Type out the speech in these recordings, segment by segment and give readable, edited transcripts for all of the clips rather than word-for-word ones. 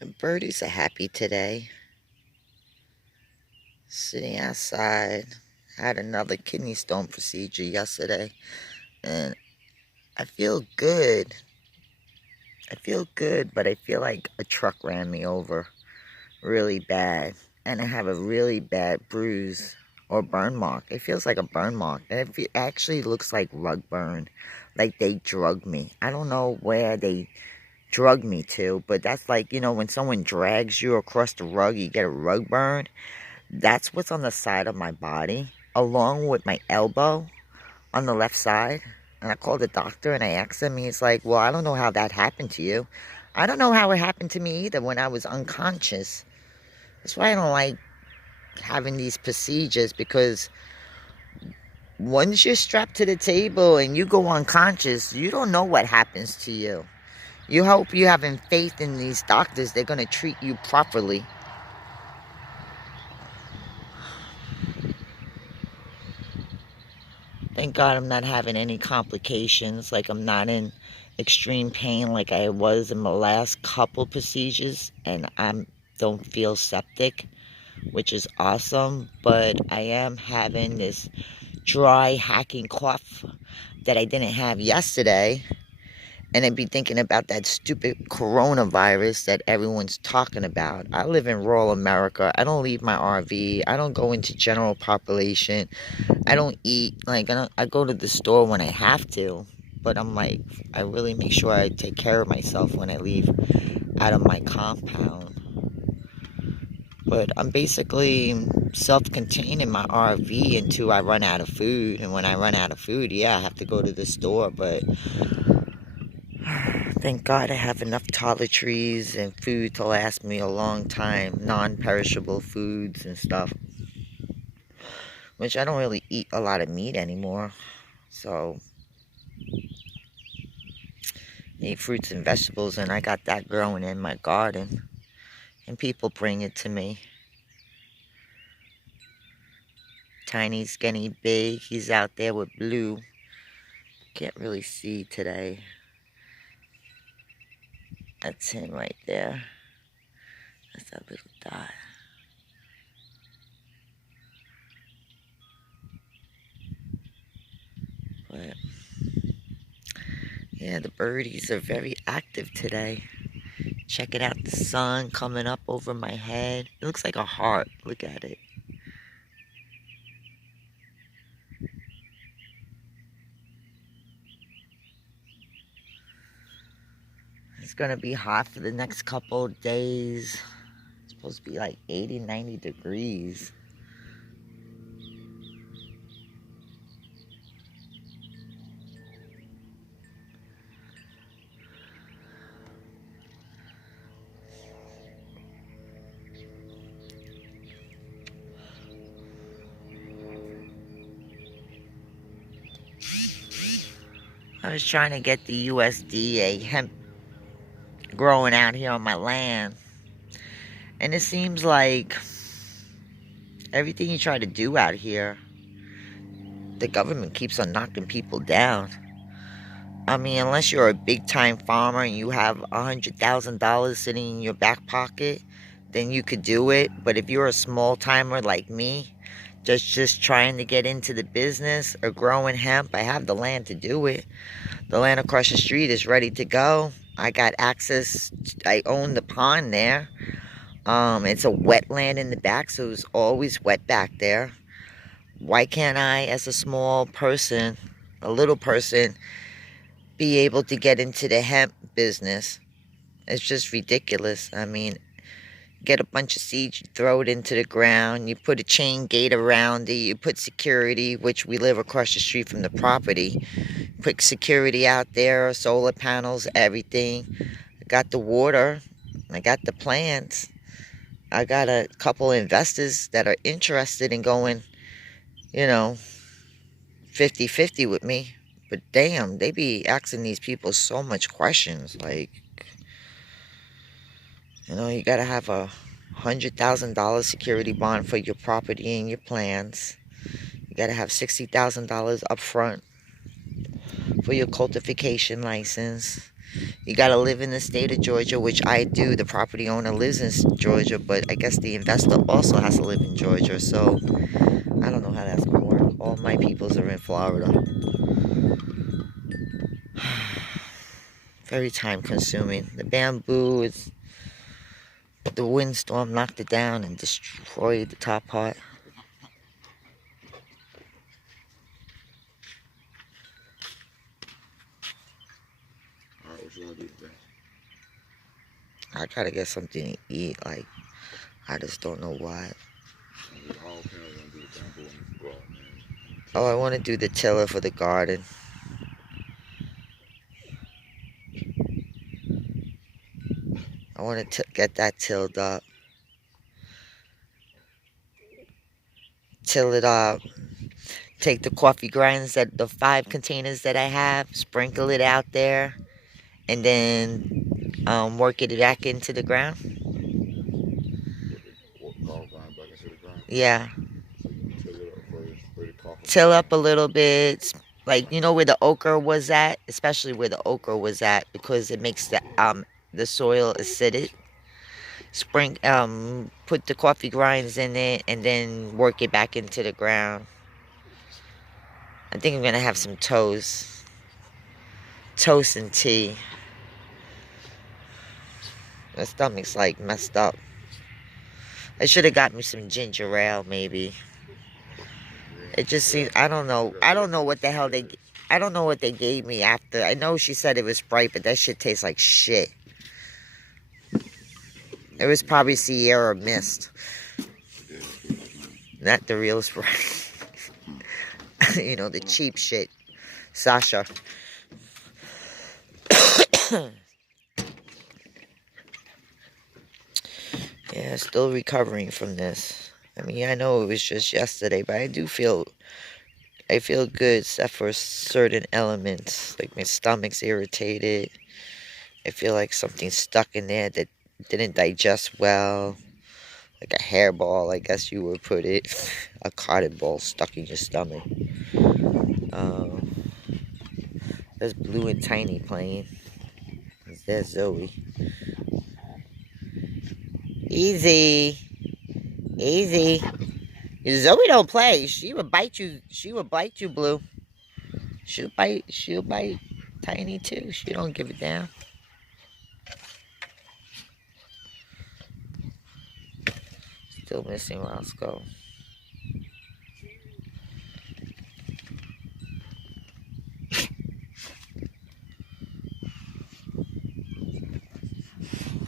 The birdies are happy today. Sitting outside. Had another kidney stone procedure yesterday. And I feel good. I feel good, but I feel like a truck ran me over really bad. And I have a really bad bruise or burn mark. It feels like a burn mark. And it actually looks like rug burn. Like they drugged me. I don't know where they drugged me to, but that's like, when someone drags you across the rug, you get a rug burn. That's what's on the side of my body, along with my elbow on the left side. And I called the doctor and I asked him, he's like, well, I don't know how that happened to you. I don't know how it happened to me either when I was unconscious. That's why I don't like having these procedures, because once you're strapped to the table and you go unconscious, you don't know what happens to you. You hope you having faith in these doctors. They're going to treat you properly. Thank God I'm not having any complications. Like, I'm not in extreme pain like I was in my last couple procedures. And I don't feel septic, which is awesome. But I am having this dry, hacking cough that I didn't have yesterday. And I'd be thinking about that stupid coronavirus that everyone's talking about. I live in rural America. I don't leave my RV. I don't go into general population. I don't eat. Like, I go to the store when I have to. But I'm like, I really make sure I take care of myself when I leave out of my compound. But I'm basically self-contained in my RV until I run out of food. And when I run out of food, yeah, I have to go to the store. But thank God I have enough toiletries and food to last me a long time. Non-perishable foods and stuff. Which I don't really eat a lot of meat anymore. So, eat fruits and vegetables, and I got that growing in my garden. And people bring it to me. Tiny, skinny, big. He's out there with Blue. Can't really see today. That's him right there. That's that little dot. But yeah, the birdies are very active today. Checking out the sun coming up over my head. It looks like a heart. Look at it. It's going to be hot for the next couple of days. It's supposed to be like 80, 90 degrees. I was trying to get the USDA hemp growing out here on my land. And it seems like everything you try to do out here, the government keeps on knocking people down. I mean, unless you're a big time farmer and you have $100,000 sitting in your back pocket, then you could do it. But if you're a small timer like me, just trying to get into the business or growing hemp, I have the land to do it. The land across the street is ready to go. I got access. I own the pond there. It's a wetland in the back, so it's always wet back there. Why can't I, as a small person, a little person, be able to get into the hemp business? It's just ridiculous. I mean, get a bunch of seeds, you throw it into the ground, you put a chain gate around it, you put security, which we live across the street from the property. Put security out there, solar panels, everything. I got the water, I got the plants. I got a couple investors that are interested in going, you know, 50-50 with me. But damn, they be asking these people so much questions. Like, you gotta have $100,000 security bond for your property and your plans. You gotta have $60,000 up front for your cultivation license. You gotta live in the state of Georgia, which I do. The property owner lives in Georgia, but I guess the investor also has to live in Georgia. So I don't know how that's gonna work. All my peoples are in Florida. Very time consuming. The bamboo is, the windstorm knocked it down and destroyed the top part. Alright, what you gonna do today? I gotta get something to eat. Like, I just don't know what. All parents gonna do the bamboo and go out, man. Oh, I want to do the tiller for the garden. I want to get that tilled up. Till it up. Take the coffee grinds, that the 5 containers that I have, sprinkle it out there, and then work it back into the ground. Golf grind back into the ground. Yeah. So you till it up first, ready to cough. Till up a little bit, like you know where the okra was at, especially where the okra was at, because it makes the soil acidic. Put the coffee grinds in it, and then work it back into the ground. I think I'm gonna have some toast and tea. My stomach's like messed up. I should have got me some ginger ale, maybe. It just seems, I don't know what the hell I don't know what they gave me after. I know she said it was Sprite, but that shit tastes like shit. It was probably Sierra Mist. Not the real Sprite. You know, the cheap shit. Sasha. Yeah, still recovering from this. I mean, I know it was just yesterday, but I feel good except for certain elements. Like my stomach's irritated. I feel like something's stuck in there that didn't digest well. Like a hairball, I guess you would put it. A cotton ball stuck in your stomach. There's Blue and Tiny playing. There's Zoe. Easy. Easy. Zoe don't play. She would bite you. She would bite you, Blue. She'll bite Tiny too. She don't give it down. Still missing Roscoe.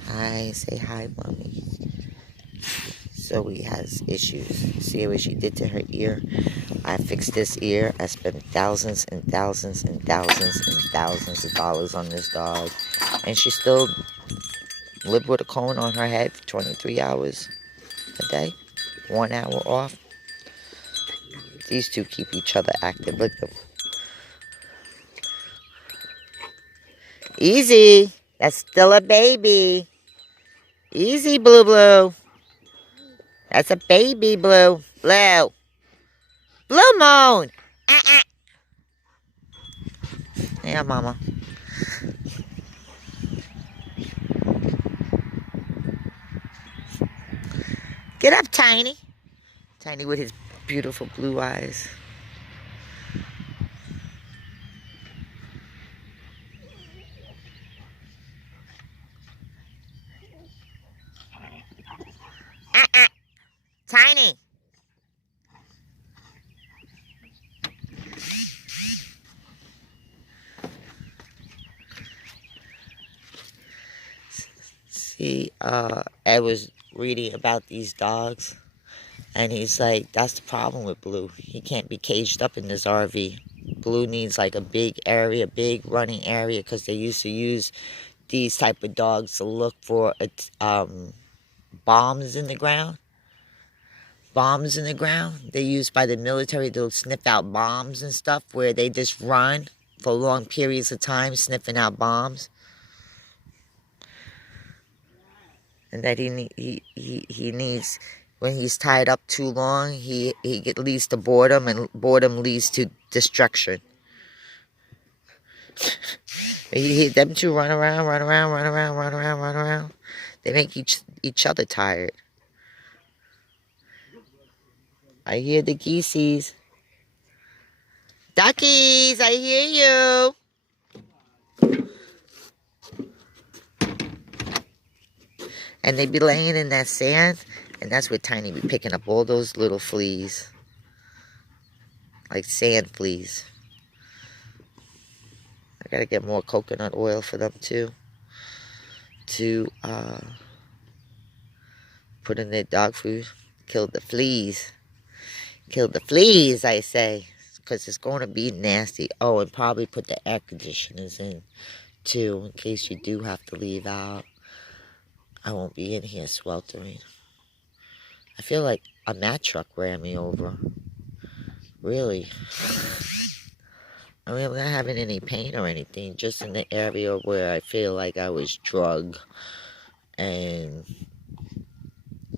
Hi, say hi, mommy. Zoe has issues. See what she did to her ear? I fixed this ear. I spent thousands and thousands and thousands and thousands of dollars on this dog. And she still lived with a cone on her head for 23 hours a day. 1 hour off. These two keep each other active. Look at them. Easy. That's still a baby. Easy, Blue Blue. That's a baby, Blue. Blue. Blue Moon. Yeah, Mama. Get up, Tiny. Tiny with his beautiful blue eyes. Tiny. See, Ed was reading about these dogs, and he's like, that's the problem with Blue. He can't be caged up in this RV. Blue needs like a big area, big running area, because they used to use these type of dogs to look for bombs in the ground. Bombs in the ground. They're used by the military to sniff out bombs and stuff, where they just run for long periods of time sniffing out bombs. And that he needs, when he's tied up too long, he leads to boredom, and boredom leads to destruction. You hear them two run around, run around, run around, run around, run around. They make each other tired. I hear the geeseys. Duckies, I hear you. And they be laying in that sand, and that's where Tiny be picking up all those little fleas. Like sand fleas. I gotta get more coconut oil for them too. To put in their dog food. Kill the fleas. Kill the fleas, I say. Because it's going to be nasty. Oh, and probably put the air conditioners in too, in case you do have to leave out. I won't be in here sweltering. I feel like a mat truck ran me over. Really. I mean, I'm not having any pain or anything, just in the area where I feel like I was drugged and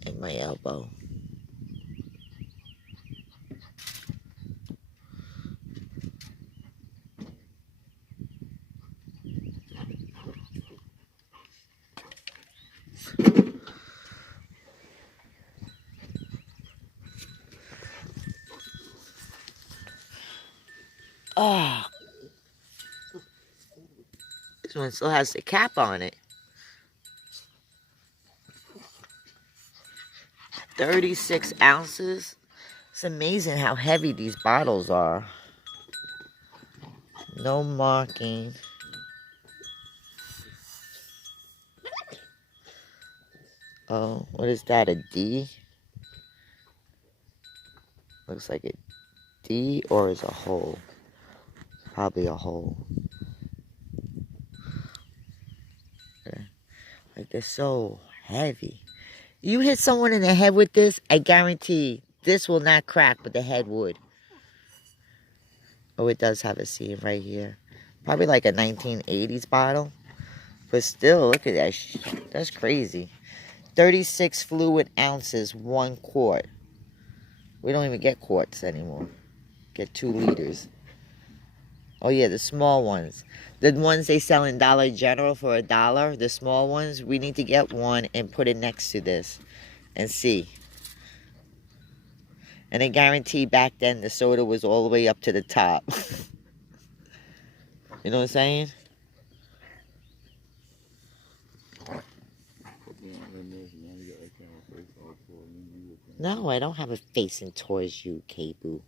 in my elbow. Oh, this one still has the cap on it. 36 ounces. It's amazing how heavy these bottles are. No marking. Oh, what is that? A D? Looks like a D, or is a hole? Probably a hole. Okay. Like, they're so heavy. You hit someone in the head with this, I guarantee this will not crack, but the head would. Oh, it does have a seam right here. Probably like a 1980s bottle. But still, look at that. That's crazy. 36 fluid ounces, 1 quart. We don't even get quarts anymore. Get 2 liters. Oh yeah, the small ones. The ones they sell in Dollar General for $1. The small ones, we need to get one and put it next to this. And see. And I guarantee back then the soda was all the way up to the top. You know what I'm saying? No, I don't have a facing towards you, K-Boo.